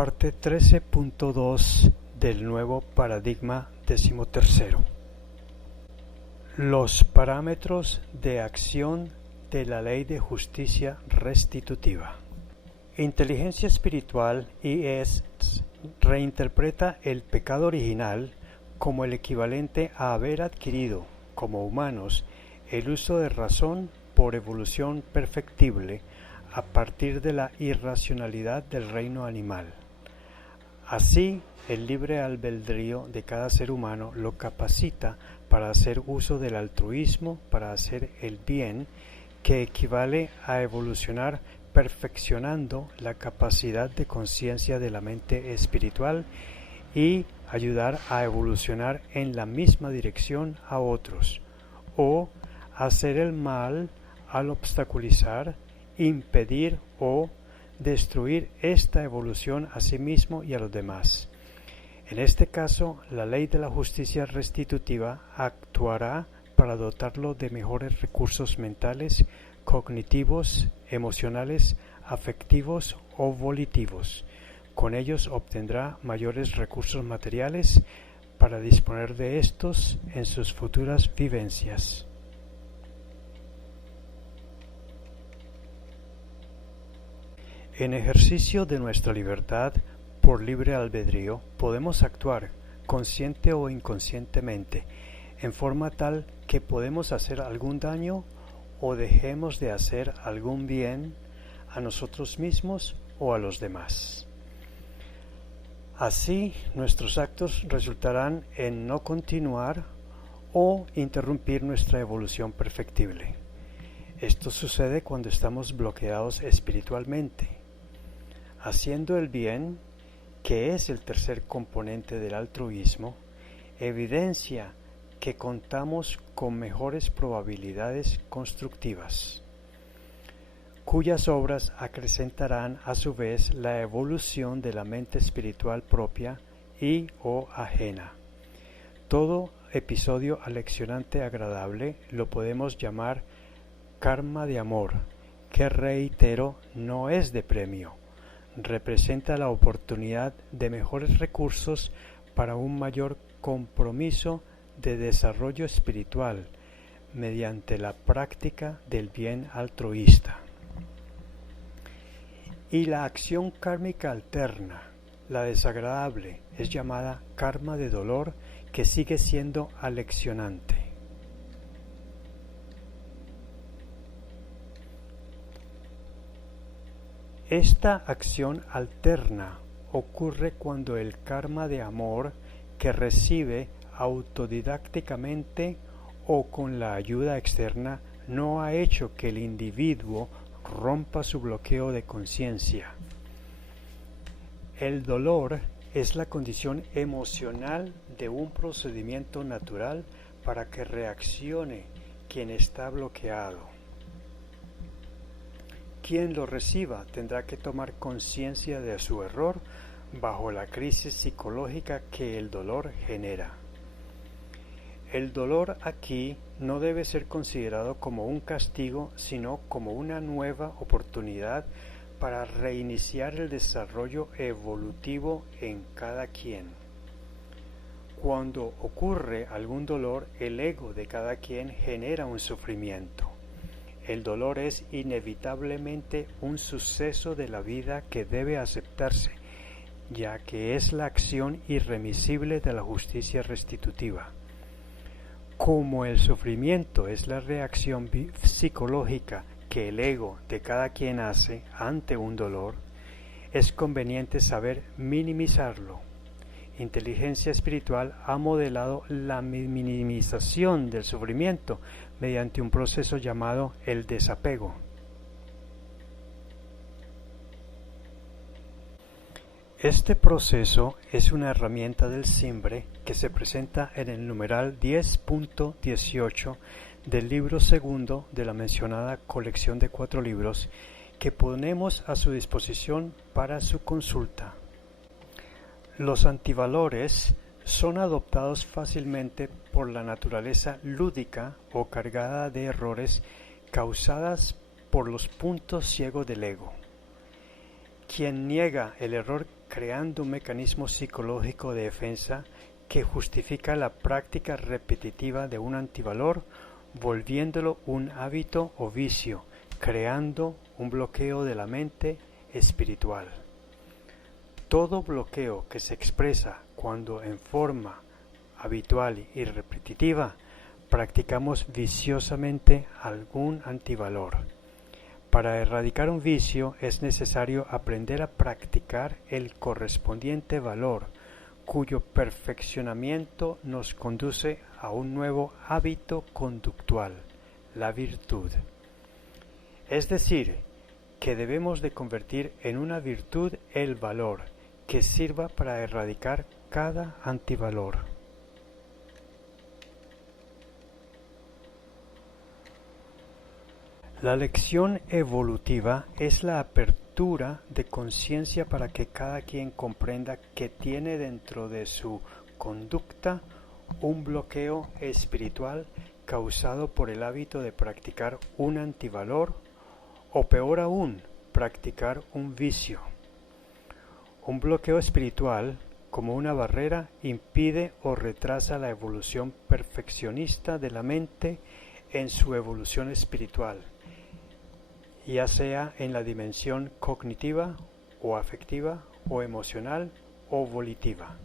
Parte 13.2 del nuevo paradigma 13. Los parámetros de acción de la ley de justicia restitutiva. Inteligencia espiritual IES reinterpreta el pecado original como el equivalente a haber adquirido, como humanos, el uso de razón por evolución perfectible a partir de la irracionalidad del reino animal. Así, el libre albedrío de cada ser humano lo capacita para hacer uso del altruismo, para hacer el bien, que equivale a evolucionar perfeccionando la capacidad de conciencia de la mente espiritual y ayudar a evolucionar en la misma dirección a otros, o hacer el mal al obstaculizar, impedir o destruir esta evolución a sí mismo y a los demás. En este caso, la ley de la justicia restitutiva actuará para dotarlo de mejores recursos mentales, cognitivos, emocionales, afectivos o volitivos. Con ellos obtendrá mayores recursos materiales para disponer de estos en sus futuras vivencias. En ejercicio de nuestra libertad por libre albedrío, podemos actuar, consciente o inconscientemente, en forma tal que podemos hacer algún daño o dejemos de hacer algún bien a nosotros mismos o a los demás. Así, nuestros actos resultarán en no continuar o interrumpir nuestra evolución perfectible. Esto sucede cuando estamos bloqueados espiritualmente. Haciendo el bien, que es el tercer componente del altruismo, evidencia que contamos con mejores probabilidades constructivas, cuyas obras acrecentarán a su vez la evolución de la mente espiritual propia y o ajena. Todo episodio aleccionante agradable lo podemos llamar karma de amor, que reitero no es de premio. Representa la oportunidad de mejores recursos para un mayor compromiso de desarrollo espiritual mediante la práctica del bien altruista. Y la acción kármica alterna, la desagradable, es llamada karma de dolor, que sigue siendo aleccionante. Esta acción alterna ocurre cuando el karma de amor que recibe autodidácticamente o con la ayuda externa no ha hecho que el individuo rompa su bloqueo de conciencia. El dolor es la condición emocional de un procedimiento natural para que reaccione quien está bloqueado. Quien lo reciba tendrá que tomar conciencia de su error bajo la crisis psicológica que el dolor genera. El dolor aquí no debe ser considerado como un castigo, sino como una nueva oportunidad para reiniciar el desarrollo evolutivo en cada quien. Cuando ocurre algún dolor, el ego de cada quien genera un sufrimiento. El dolor es inevitablemente un suceso de la vida que debe aceptarse, ya que es la acción irremisible de la justicia restitutiva. Como el sufrimiento es la reacción psicológica que el ego de cada quien hace ante un dolor, es conveniente saber minimizarlo. Inteligencia espiritual ha modelado la minimización del sufrimiento mediante un proceso llamado el desapego. Este proceso es una herramienta del Simbre que se presenta en el numeral 10.18 del libro segundo de la mencionada colección de 4 libros que ponemos a su disposición para su consulta. Los antivalores son adoptados fácilmente por la naturaleza lúdica o cargada de errores causadas por los puntos ciegos del ego. Quien niega el error creando un mecanismo psicológico de defensa que justifica la práctica repetitiva de un antivalor, volviéndolo un hábito o vicio, creando un bloqueo de la mente espiritual. Todo bloqueo que se expresa cuando en forma habitual y repetitiva practicamos viciosamente algún antivalor. Para erradicar un vicio es necesario aprender a practicar el correspondiente valor, cuyo perfeccionamiento nos conduce a un nuevo hábito conductual, la virtud. Es decir, que debemos de convertir en una virtud el valor, que sirva para erradicar cada antivalor. La lección evolutiva es la apertura de conciencia para que cada quien comprenda que tiene dentro de su conducta un bloqueo espiritual causado por el hábito de practicar un antivalor o peor aún, practicar un vicio. Un bloqueo espiritual, como una barrera, impide o retrasa la evolución perfeccionista de la mente en su evolución espiritual, ya sea en la dimensión cognitiva o afectiva o emocional o volitiva.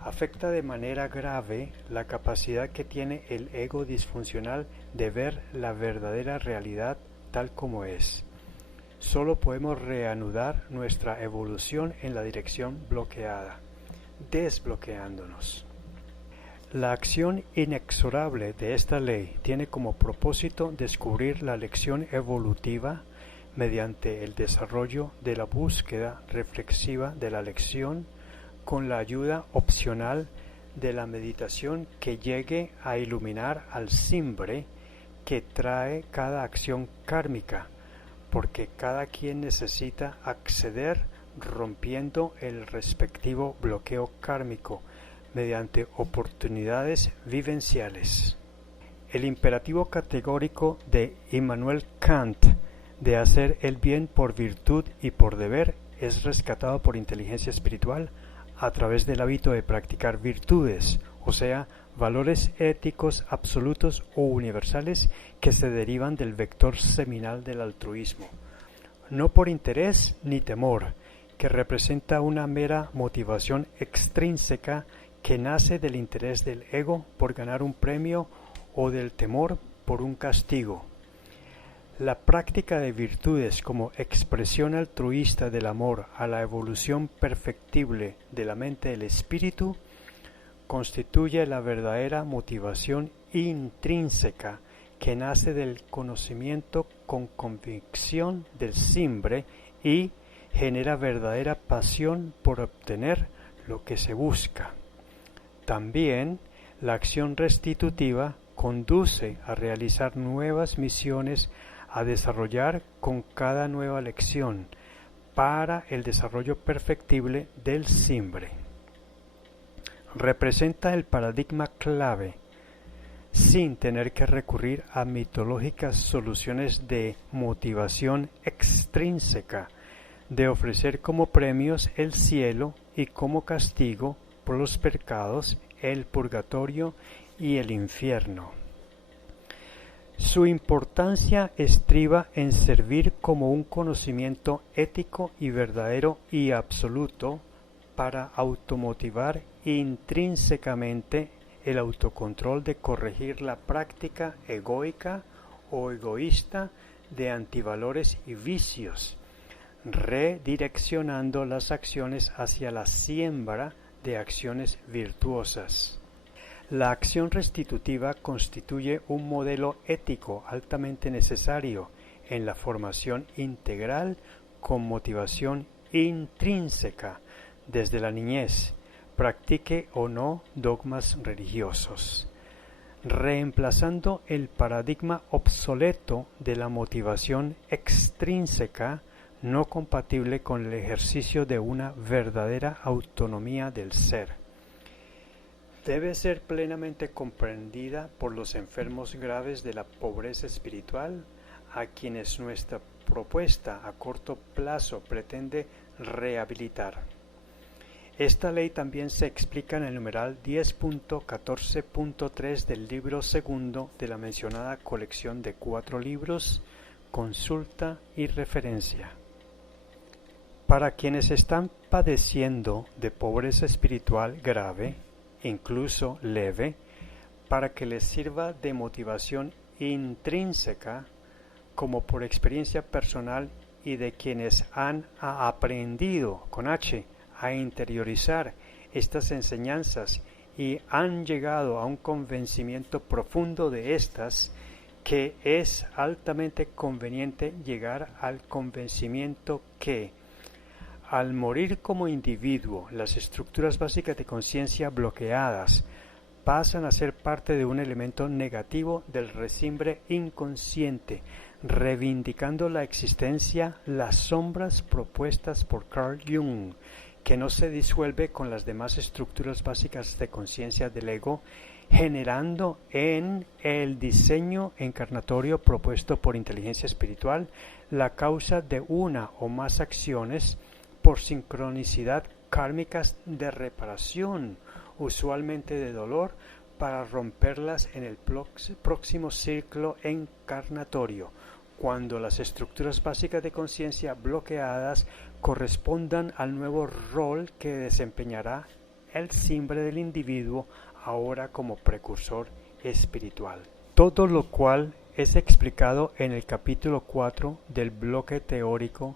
Afecta de manera grave la capacidad que tiene el ego disfuncional de ver la verdadera realidad tal como es. Solo podemos reanudar nuestra evolución en la dirección bloqueada, desbloqueándonos. La acción inexorable de esta ley tiene como propósito descubrir la lección evolutiva mediante el desarrollo de la búsqueda reflexiva de la lección con la ayuda opcional de la meditación que llegue a iluminar al simbre que trae cada acción kármica, porque cada quien necesita acceder rompiendo el respectivo bloqueo kármico mediante oportunidades vivenciales. El imperativo categórico de Immanuel Kant de hacer el bien por virtud y por deber es rescatado por inteligencia espiritual a través del hábito de practicar virtudes, o sea, valores éticos absolutos o universales que se derivan del vector seminal del altruismo, no por interés ni temor, que representa una mera motivación extrínseca que nace del interés del ego por ganar un premio o del temor por un castigo. La práctica de virtudes como expresión altruista del amor a la evolución perfectible de la mente del espíritu constituye la verdadera motivación intrínseca que nace del conocimiento con convicción del simbre y genera verdadera pasión por obtener lo que se busca. También la acción restitutiva conduce a realizar nuevas misiones a desarrollar con cada nueva lección para el desarrollo perfectible del simbre. Representa el paradigma clave, sin tener que recurrir a mitológicas soluciones de motivación extrínseca, de ofrecer como premios el cielo y como castigo por los pecados el purgatorio y el infierno. Su importancia estriba en servir como un conocimiento ético y verdadero y absoluto para automotivar intrínsecamente el autocontrol de corregir la práctica egoica o egoísta de antivalores y vicios, redireccionando las acciones hacia la siembra de acciones virtuosas. La acción restitutiva constituye un modelo ético altamente necesario en la formación integral con motivación intrínseca desde la niñez, practique o no dogmas religiosos, reemplazando el paradigma obsoleto de la motivación extrínseca no compatible con el ejercicio de una verdadera autonomía del ser. Debe ser plenamente comprendida por los enfermos graves de la pobreza espiritual, a quienes nuestra propuesta a corto plazo pretende rehabilitar. Esta ley también se explica en el numeral 10.14.3 del libro segundo de la mencionada colección de 4 libros, Consulta y Referencia. Para quienes están padeciendo de pobreza espiritual grave, incluso leve, para que les sirva de motivación intrínseca, como por experiencia personal y de quienes han aprendido con H a interiorizar estas enseñanzas y han llegado a un convencimiento profundo de estas, que es altamente conveniente llegar al convencimiento que, al morir como individuo, las estructuras básicas de conciencia bloqueadas pasan a ser parte de un elemento negativo del resimbre inconsciente, reivindicando la existencia, las sombras propuestas por Carl Jung, que no se disuelve con las demás estructuras básicas de conciencia del ego, generando en el diseño encarnatorio propuesto por inteligencia espiritual la causa de una o más acciones por sincronicidad kármicas de reparación, usualmente de dolor, para romperlas en el próximo ciclo encarnatorio, cuando las estructuras básicas de conciencia bloqueadas correspondan al nuevo rol que desempeñará el simbre del individuo ahora como precursor espiritual. Todo lo cual es explicado en el capítulo 4 del bloque teórico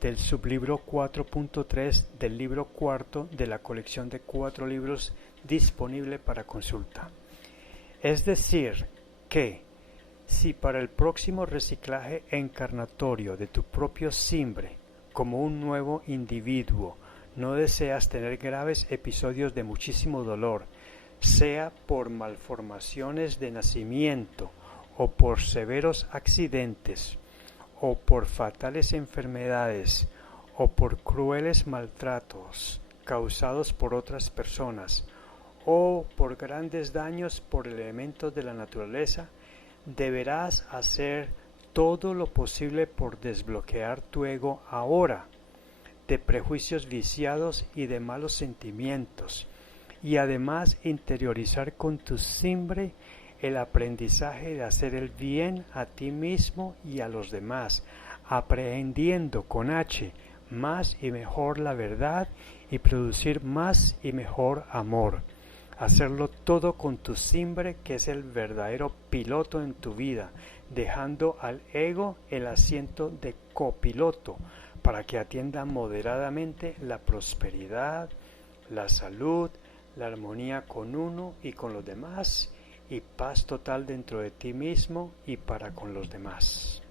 del sublibro 4.3 del libro cuarto de la colección de 4 libros disponible para consulta. Es decir, que si para el próximo reciclaje encarnatorio de tu propio simbre, como un nuevo individuo, no deseas tener graves episodios de muchísimo dolor, sea por malformaciones de nacimiento o por severos accidentes, o por fatales enfermedades, o por crueles maltratos causados por otras personas, o por grandes daños por elementos de la naturaleza, deberás hacer todo lo posible por desbloquear tu ego ahora, de prejuicios viciados y de malos sentimientos, y además interiorizar con tu simbre el aprendizaje de hacer el bien a ti mismo y a los demás, aprehendiendo con H más y mejor la verdad y producir más y mejor amor. Hacerlo todo con tu simbre, que es el verdadero piloto en tu vida, dejando al ego el asiento de copiloto para que atienda moderadamente la prosperidad, la salud, la armonía con uno y con los demás, y paz total dentro de ti mismo y para con los demás.